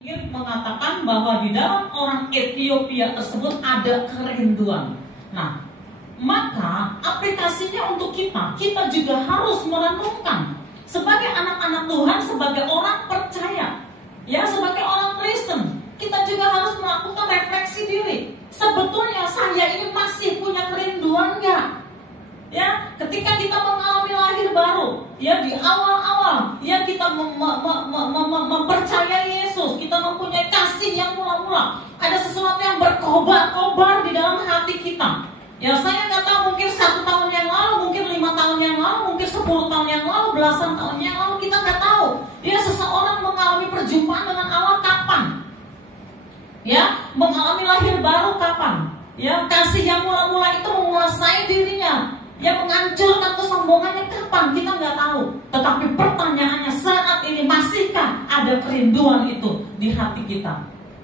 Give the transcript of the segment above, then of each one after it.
Ingin mengatakan bahwa di dalam orang Ethiopia tersebut ada kerinduan. Nah, maka aplikasinya untuk kita juga harus merenungkan sebagai anak-anak Tuhan, sebagai orang percaya, ya, sebagai orang Kristen, kita juga harus melakukan refleksi diri. Sebetulnya saya ini masih punya kerinduan nggak? Ya, ketika kita mengalami lahir baru, ya di awal-awal, ya kita mempercayai Yesus, kita mempunyai kasih yang mula-mula, ada sesuatu yang berkobar-kobar di dalam hati kita. Ya, saya nggak tahu, mungkin 1 tahun yang lalu, mungkin 5 tahun yang lalu, mungkin 10 tahun yang lalu, belasan tahun yang lalu, kita nggak tahu. Ya, seseorang mengalami perjumpaan dengan Allah kapan? Ya, mengalami lahir baru kapan? Ya, kasih yang mula-mula itu menguasai dirinya. Yang menghancurkan kesombongannya kapan? Kita nggak tahu. Tetapi pertanyaannya saat ini, masihkah ada kerinduan itu di hati kita?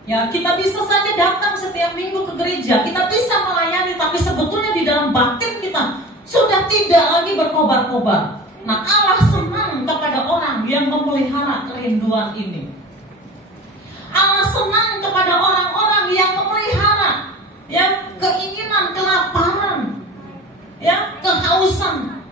Ya, kita bisa saja datang setiap minggu ke gereja, kita bisa melayani, tapi sebetulnya di dalam batin kita sudah tidak lagi berkobar-kobar. Nah, Allah senang kepada orang yang memelihara kerinduan ini. Allah senang kepada orang-orang yang memelihara, yang keinginan, kelaparan, ya, kehausan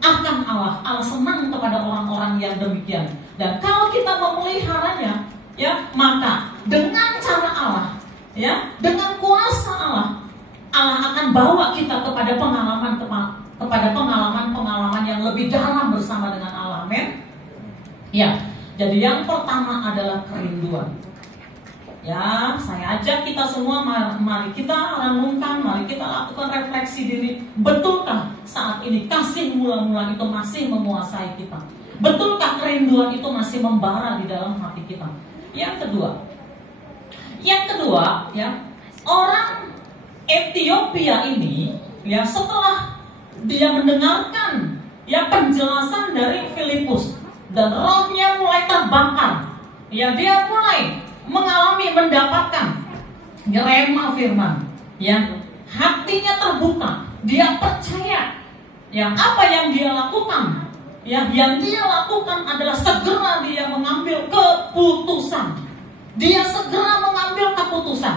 akan Allah. Allah senang kepada orang-orang yang demikian. Dan kalau kita memeliharanya, ya, maka dengan cara Allah, ya, dengan kuasa Allah, Allah akan bawa kita kepada pengalaman yang lebih dalam bersama dengan Allah. Amin. Ya, jadi yang pertama adalah kerinduan. Ya, saya ajak kita semua, mari kita renungkan, mari kita lakukan refleksi diri. Betulkah saat ini kasih mula-mula itu masih menguasai kita? Betulkah kerinduan itu masih membara di dalam hati kita? Yang kedua, ya, orang Ethiopia ini, ya, setelah dia mendengarkan, ya, penjelasan dari Filipus dan rohnya mulai terbakar, ya, dia mulai mendapatkan rema firman, ya, hatinya terbuka, dia percaya, ya, apa yang dia lakukan, ya, yang dia lakukan adalah segera dia mengambil keputusan, dia segera mengambil keputusan.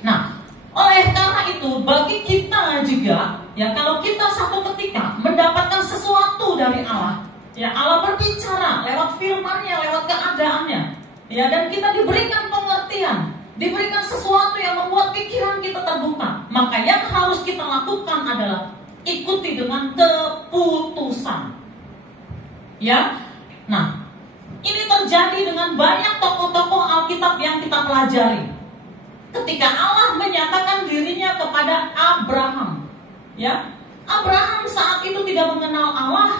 Nah, oleh karena itu bagi kita juga, ya, kalau kita satu ketika mendapatkan sesuatu dari Allah, ya, Allah berbicara lewat firman-Nya, lewat keadaannya, ya, dan kita diberikan pengertian, diberikan sesuatu yang membuat pikiran kita terbuka, maka yang harus kita lakukan adalah ikuti dengan keputusan. Ya, nah, ini terjadi dengan banyak tokoh-tokoh Alkitab yang kita pelajari. Ketika Allah menyatakan dirinya kepada Abraham, ya, Abraham saat itu tidak mengenal Allah,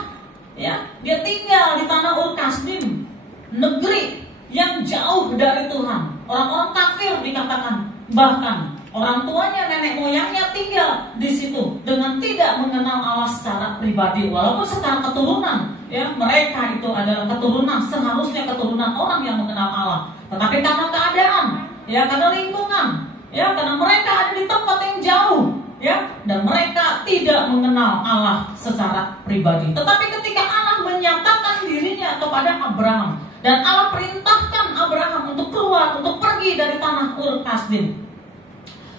ya, dia tinggal di tanah Ur Kasdim, negeri yang jauh dari Tuhan. Orang-orang kafir dikatakan, bahkan orang tuanya, nenek moyangnya tinggal di situ dengan tidak mengenal Allah secara pribadi. Walaupun secara keturunan, ya, mereka itu adalah keturunan, seharusnya keturunan orang yang mengenal Allah. Tetapi karena keadaan, ya, karena lingkungan, ya, karena mereka ada di tempat yang jauh, ya, dan mereka tidak mengenal Allah secara pribadi. Tetapi ketika Allah menyatakan dirinya kepada Abraham, dan Allah perintahkan Abraham untuk keluar, untuk pergi dari tanah Ur Kasdim,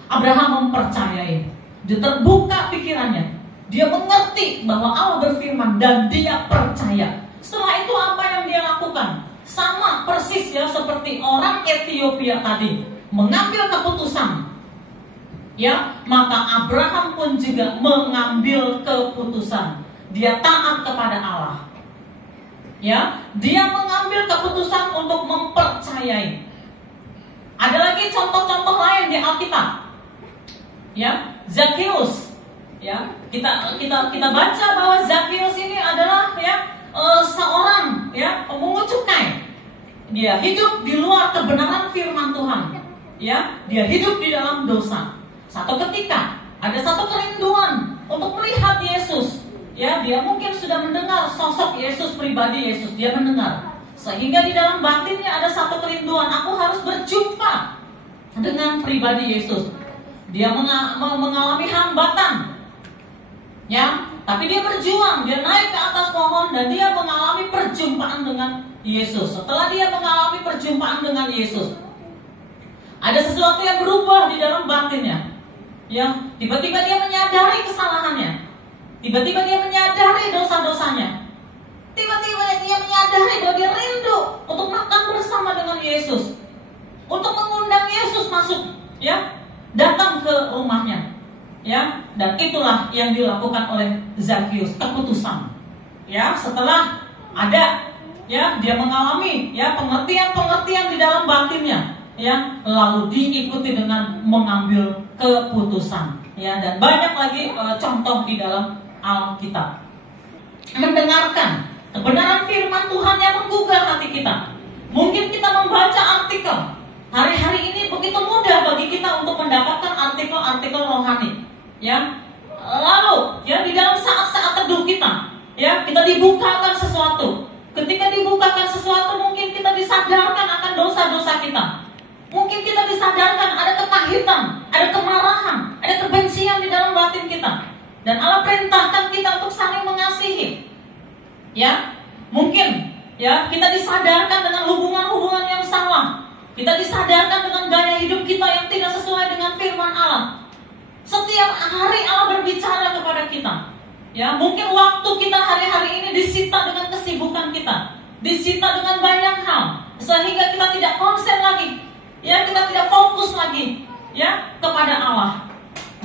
Abraham mempercayai. Dia terbuka pikirannya, dia mengerti bahwa Allah berfirman, dan dia percaya. Setelah itu apa yang dia lakukan? Sama persis, ya, seperti orang Ethiopia tadi, mengambil keputusan, ya, maka Abraham pun juga mengambil keputusan. Dia taat kepada Allah, ya, dia mengambil keputusan untuk mempercayai. Ada lagi contoh-contoh lain di Alkitab, ya, Zakheus, ya, kita baca bahwa Zakheus ini adalah, ya, seorang, ya, pemungut cukai. Dia hidup di luar kebenaran firman Tuhan, ya, dia hidup di dalam dosa. Satu ketika ada satu kerinduan untuk melihat Yesus. Ya, dia mungkin sudah mendengar sosok Yesus, pribadi Yesus, dia mendengar. Sehingga di dalam batinnya ada satu kerinduan, aku harus berjumpa dengan pribadi Yesus. Dia mengalami hambatan, ya, tapi dia berjuang, dia naik ke atas pohon dan dia mengalami perjumpaan dengan Yesus, setelah dia mengalami perjumpaan dengan Yesus, ada sesuatu yang berubah di dalam batinnya. Ya, tiba-tiba dia menyadari kesalahannya. Tiba-tiba dia menyadari dosa-dosanya. Tiba-tiba dia menyadari bahwa dia rindu untuk makan bersama dengan Yesus, untuk mengundang Yesus masuk, ya, datang ke rumahnya, ya. Dan itulah yang dilakukan oleh Zakheus, keputusan. Ya, setelah ada, ya, dia mengalami, ya, pengertian-pengertian di dalam batinnya, ya, lalu diikuti dengan mengambil keputusan, ya. Dan banyak lagi contoh di dalam Alkitab. Mendengarkan kebenaran firman Tuhan yang menggugah hati kita. Mungkin kita membaca artikel. Hari-hari ini begitu mudah bagi kita untuk mendapatkan artikel-artikel rohani, ya. Lalu, ya, di dalam saat-saat teduh kita, ya, kita dibukakan sesuatu. Ketika dibukakan sesuatu, mungkin kita disadarkan akan dosa-dosa kita. Mungkin kita disadarkan ada ketahitan, ada kemarahan, ada kebencian di dalam batin kita. Dan Allah perintahkan kita untuk saling mengasihi. Ya, mungkin, ya, kita disadarkan dengan hubungan-hubungan yang salah. Kita disadarkan dengan gaya hidup kita yang tidak sesuai dengan firman Allah. Setiap hari Allah berbicara kepada kita. Ya, mungkin waktu kita hari-hari ini disita dengan kesibukan kita, disita dengan banyak hal, sehingga kita tidak konsen lagi. Ya, kita tidak fokus lagi, ya, kepada Allah.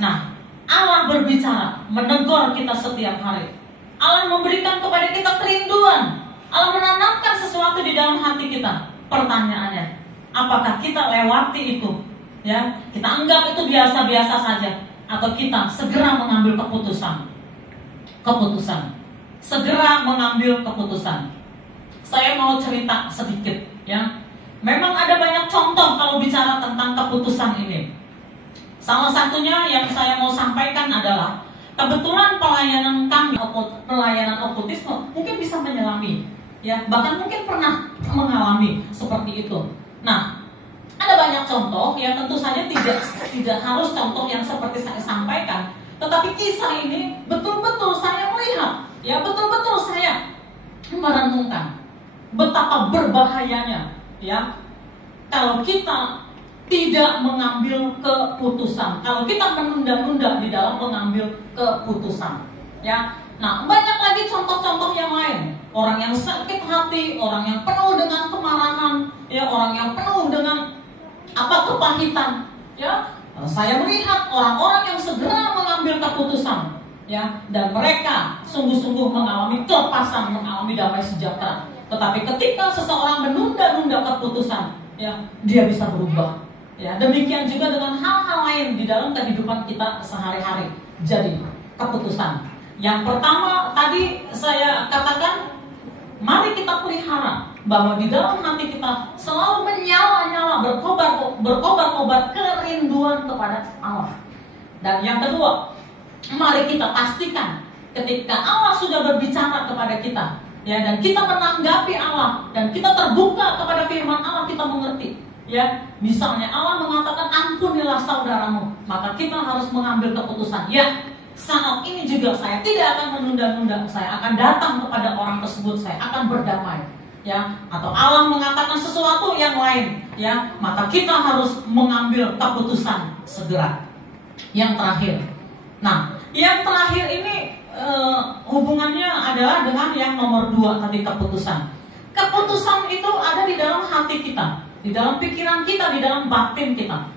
Nah, Allah berbicara, menegur kita setiap hari. Allah memberikan kepada kita kerinduan. Allah menanamkan sesuatu di dalam hati kita. Pertanyaannya, apakah kita lewati itu? Ya, kita anggap itu biasa-biasa saja, atau kita segera mengambil keputusan? Segera mengambil keputusan. Saya mau cerita sedikit, ya. Memang ada banyak contoh kalau bicara tentang keputusan ini. Salah satunya yang saya mau sampaikan adalah kebetulan pelayanan kami, pelayanan okkultisme, mungkin bisa menyelami, ya, bahkan mungkin pernah mengalami seperti itu. Nah, ada banyak contoh, ya, tentu saja tidak harus contoh yang seperti saya sampaikan, tetapi kisah ini betul-betul saya melihat, ya, betul-betul saya merenungkan betapa berbahayanya, ya, kalau kita tidak mengambil keputusan, kalau kita menunda-nunda di dalam mengambil keputusan, ya. Nah, banyak lagi contoh-contoh yang lain. Orang yang sakit hati, orang yang penuh dengan kemarahan, ya, orang yang penuh dengan kepahitan, ya. Saya melihat orang-orang yang segera mengambil keputusan, ya, dan mereka sungguh-sungguh mengalami kelepasan, mengalami damai sejahtera. Tetapi ketika seseorang menunda-nunda keputusan, ya, dia bisa berubah. Ya, demikian juga dengan hal-hal lain di dalam kehidupan kita sehari-hari. Jadi, keputusan. Yang pertama tadi saya katakan, mari kita pelihara bahwa di dalam hati kita selalu menyala-nyala, berkobar-kobar kerinduan kepada Allah. Dan yang kedua, mari kita pastikan ketika Allah sudah berbicara kepada kita, ya, dan kita menanggapi Allah dan kita terbuka kepada firman Allah, kita mengerti, ya. Misalnya Allah mengatakan ampunilah saudaramu, maka kita harus mengambil keputusan, ya, saat ini juga saya tidak akan menunda-nunda, saya akan datang kepada orang tersebut, saya akan berdamai, ya. Atau Allah mengatakan sesuatu yang lain, ya, maka kita harus mengambil keputusan segera. Yang terakhir, nah, yang terakhir ini hubungannya adalah dengan yang nomor 2 tadi, keputusan. Keputusan itu ada di dalam hati kita, di dalam pikiran kita, di dalam batin kita.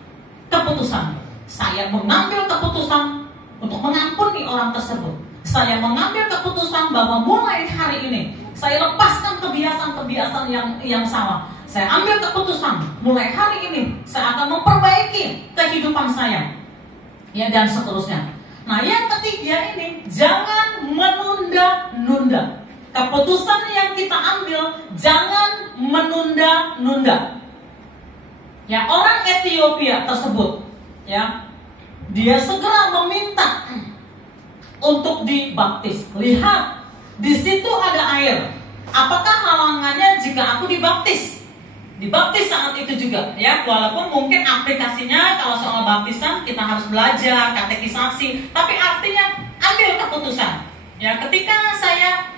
Keputusan, saya mengambil keputusan untuk mengampuni orang tersebut. Saya mengambil keputusan bahwa mulai hari ini saya lepaskan kebiasaan-kebiasaan yang salah. Saya ambil keputusan mulai hari ini saya akan memperbaiki kehidupan saya, ya, dan seterusnya. Nah, yang ketiga ini, jangan menunda-nunda. Keputusan yang kita ambil jangan menunda-nunda. Ya, orang Ethiopia tersebut, ya, dia segera meminta untuk dibaptis. Lihat, di situ ada air. Apakah halangannya jika aku dibaptis? Dibaptis saat itu juga, ya, walaupun mungkin aplikasinya kalau soal baptisan kita harus belajar katekisasi, tapi artinya ambil keputusan. Ya, ketika saya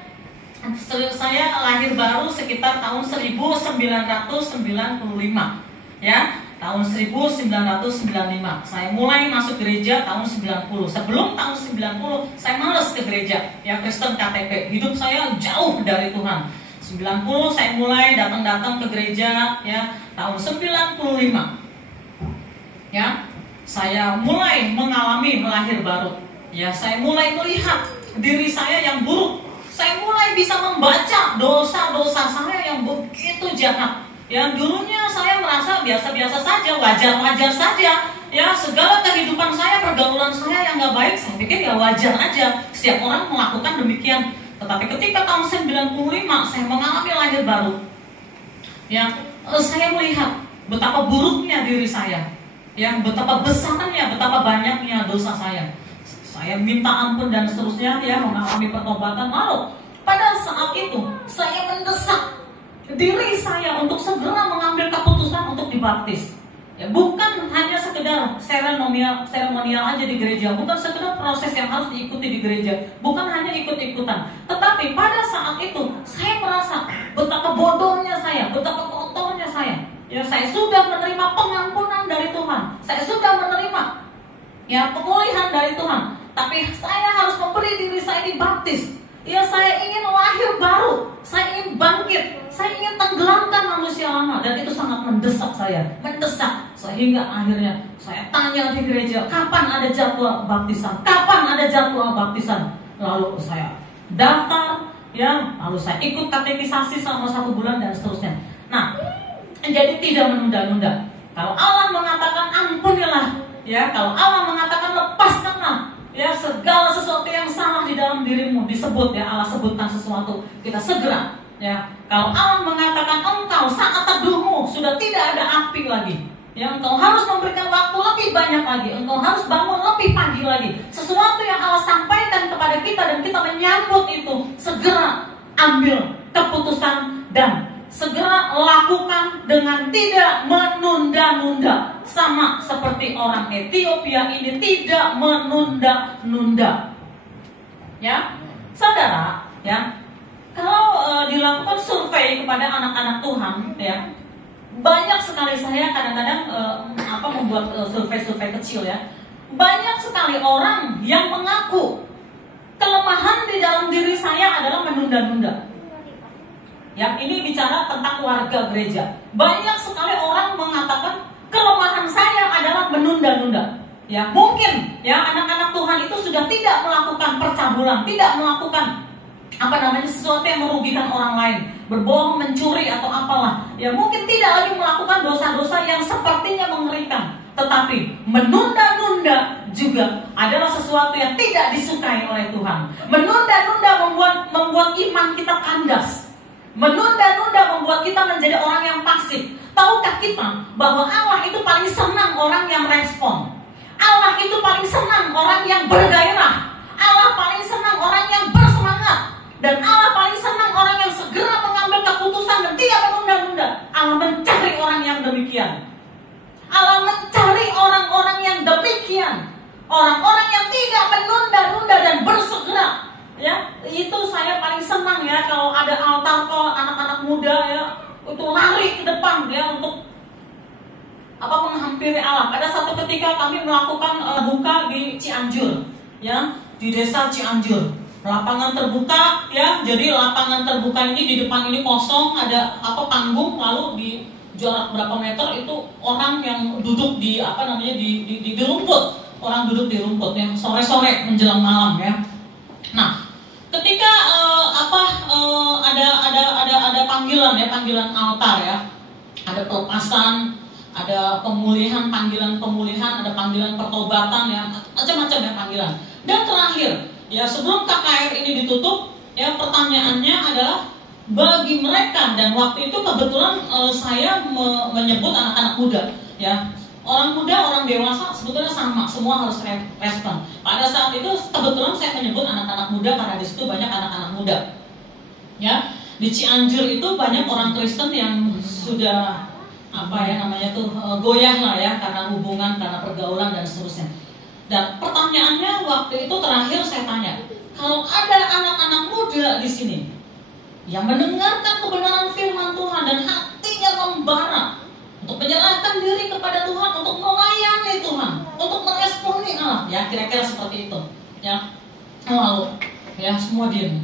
Saya lahir baru sekitar tahun 1995, ya. Tahun 1995 saya mulai masuk gereja tahun 90. Sebelum tahun 90 saya males ke gereja, ya, Kristen KTP. Hidup saya jauh dari Tuhan. 90 saya mulai datang ke gereja, ya, tahun 95. Ya, saya mulai mengalami lahir baru. Ya, saya mulai melihat diri saya yang buruk. Saya mulai bisa membaca dosa-dosa saya yang begitu jahat. Yang dulunya saya merasa biasa-biasa saja, wajar-wajar saja. Ya, segala kehidupan saya, pergaulan saya yang gak baik, saya pikir ya wajar aja. Setiap orang melakukan demikian. Tetapi ketika tahun 95 saya mengalami lahir baru, ya, saya melihat betapa buruknya diri saya, ya, betapa besarnya, betapa banyaknya dosa saya. Saya minta ampun dan seterusnya, ya, mengalami pertobatan. Lalu pada saat itu saya mendesak diri saya untuk segera mengambil keputusan untuk dibaptis. Ya, bukan hanya sekedar seremonial aja di gereja, bukan sekedar proses yang harus diikuti di gereja, bukan hanya ikut-ikutan. Tetapi pada saat itu saya merasa betapa bodohnya saya, betapa kotornya saya. Ya, saya sudah menerima pengampunan dari Tuhan, saya sudah menerima, ya, pemulihan dari Tuhan, tapi saya harus memberi diri saya dibaptis. Ya, saya ingin lahir baru, saya ingin bangkit, saya ingin tenggelamkan manusia lama. Dan itu sangat mendesak saya, mendesak. Sehingga akhirnya saya tanya di gereja, kapan ada jadwal baptisan? Kapan ada jadwal baptisan? Lalu saya daftar, ya, lalu saya ikut katekisasi selama 1 bulan dan seterusnya. Nah, jadi tidak menunda-nunda. Kalau Allah mengatakan ampunilah, ya, kalau Allah mengatakan lepaskanlah, ya, segala sesuatu yang salah di dalam dirimu disebut, ya, Allah sebutkan sesuatu, kita segera, ya. Kalau Allah mengatakan engkau saat teduhmu sudah tidak ada api lagi, ya, engkau harus memberikan waktu lebih banyak lagi, engkau harus bangun lebih pagi lagi. Sesuatu yang Allah sampaikan kepada kita dan kita menyambut itu, segera ambil keputusan dan segera lakukan dengan tidak menunda-nunda. Sama seperti orang Ethiopia ini tidak menunda-nunda. Ya, saudara, ya, kalau dilakukan survei kepada anak-anak Tuhan, ya, banyak sekali saya kadang-kadang membuat survei-survei kecil, ya. Banyak sekali orang yang mengaku kelemahan di dalam diri saya adalah menunda-nunda. Ya, ini bicara tentang warga gereja. Banyak sekali orang mengatakan kelemahan saya adalah menunda-nunda. Ya, mungkin, ya, anak-anak Tuhan itu sudah tidak melakukan percabulan, tidak melakukan sesuatu yang merugikan orang lain, berbohong, mencuri atau apalah. Ya, mungkin tidak lagi melakukan dosa-dosa yang sepertinya mengerikan. Tetapi menunda-nunda juga adalah sesuatu yang tidak disukai oleh Tuhan. Menunda-nunda membuat iman kita kandas. Menunda-nunda membuat kita menjadi orang yang pasif. Tahukah kita bahwa Allah itu paling senang orang yang respon? Allah itu paling senang orang yang bergairah. Allah paling senang orang yang bersemangat. Dan Allah paling senang orang yang segera mengambil keputusan dan tidak menunda-nunda. Allah mencari orang yang demikian. Allah mencari orang-orang yang demikian. Orang-orang yang tidak menunda-nunda dan bersegera. Ya, itu saya paling senang, ya, kalau ada altar call anak-anak muda, ya, itu lari ke depan, ya, untuk menghampiri Allah. Pada satu ketika kami melakukan buka di Cianjur, ya, di desa Cianjur. Lapangan terbuka, ya, jadi lapangan terbuka ini di depan ini kosong, ada panggung, lalu di jarak berapa meter itu orang yang duduk di di rumput, orang duduk di rumput, ya, sore-sore menjelang malam, ya. Nah, ketika ada panggilan, ya, panggilan altar, ya, ada pelepasan, ada pemulihan, panggilan pemulihan, ada panggilan pertobatan, ya, macam-macam, ya, panggilan. Dan terakhir, ya, sebelum KKR ini ditutup, ya, pertanyaannya adalah bagi mereka, dan waktu itu kebetulan saya menyebut anak-anak muda, ya. Orang muda, orang dewasa sebetulnya sama, semua harus respon. Pada saat itu kebetulan saya menyebut anak-anak muda karena di situ banyak anak-anak muda. Ya, di Cianjur itu banyak orang Kristen yang sudah goyah lah, ya, karena hubungan, karena pergaulan dan seterusnya. Dan pertanyaannya waktu itu terakhir saya tanya, kalau ada anak-anak muda di sini yang mendengarkan kebenaran firman Tuhan dan hatinya membara untuk menyerahkan diri kepada Tuhan, untuk melayani Tuhan, untuk meresponi Allah. Ya, kira-kira seperti itu. Ya, lalu ya semua diam.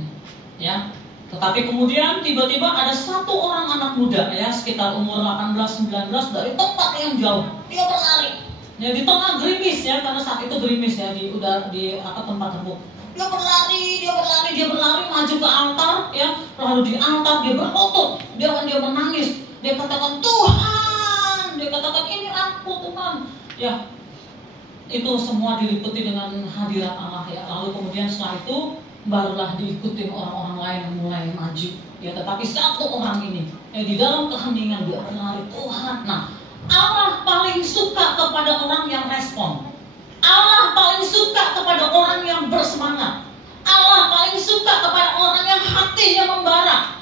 Ya, tetapi kemudian tiba-tiba ada satu orang anak muda, ya sekitar umur 18-19, dari tempat yang jauh, dia berlari. Ya, di tengah gerimis, ya, karena saat itu gerimis, ya, di tempat remuk. Dia berlari maju ke altar, ya, lalu di altar dia berlutut, dia menangis, dia katakan Tuhan, dia katakan ini aku Tuhan, ya. Itu semua diliputi dengan hadirat Allah, ya. Lalu kemudian setelah itu barulah diikuti orang-orang lain yang mulai maju, ya. Tetapi satu orang ini, ya, di dalam keheningan dia berlari Tuhan. Nah, Allah paling suka kepada orang yang respon. Allah paling suka kepada orang yang bersemangat. Allah paling suka kepada orang yang hatinya membara.